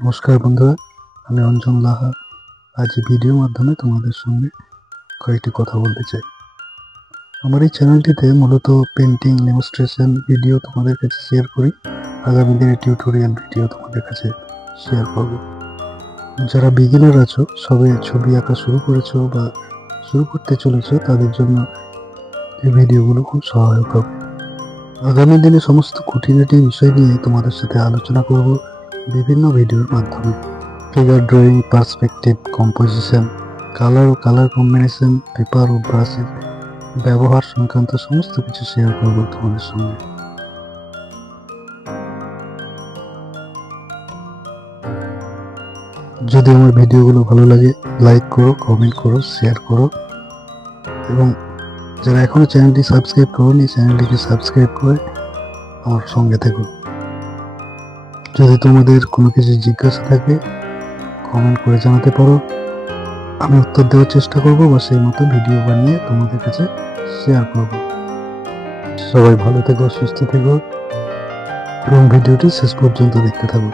নমস্কার বন্ধুরা, আমি অঞ্জন লাহা। আজ এই ভিডিওর মাধ্যমে তোমাদের সঙ্গে কয়েকটি কথা বলতে চাই। আমার এই চ্যানেলটিতে মূলত পেন্টিং ডেমনস্ট্রেশন ভিডিও তোমাদের কাছে শেয়ার করি। আগামী দিনে টিউটোরিয়াল ভিডিও তোমাদের কাছে শেয়ার করব। যারা বিগিনার আছো, সবে ছবি আঁকা শুরু করেছো বা শুরু করতে চলেছো, তাদের জন্য এই ভিডিওগুলো খুব সহায়ক হবে। আগামী দিনে সমস্ত খুঁটিনাটি বিষয় নিয়ে তোমাদের সাথে আলোচনা করব বিভিন্ন ভিডিওর মাধ্যমে। Figure drawing, perspective, composition, colour ও কালার কম্বিনেশন, পেপার ও ব্রাশের ব্যবহার সংক্রান্ত সমস্ত কিছু শেয়ার করব তোমাদের সঙ্গে। যদি আমার ভিডিওগুলো ভালো লাগে, লাইক করো, কমেন্ট করো, শেয়ার করো, এবং যারা এখনো চ্যানেলটি সাবস্ক্রাইব করোনি, চ্যানেলটিকে সাবস্ক্রাইব করে আমার সঙ্গে থেকো। যদি তোমাদের কোনো কিছু জিজ্ঞাসা থাকে, কমেন্ট করে জানাতে পারো। আমি উত্তর দেওয়ার চেষ্টা করব বা সেই মতো ভিডিও বানিয়ে তোমাদের কাছে শেয়ার করব। সবাই ভালো থেকো, সুস্থ থেকো এবং ভিডিওটি শেষ পর্যন্ত দেখতে থাকো।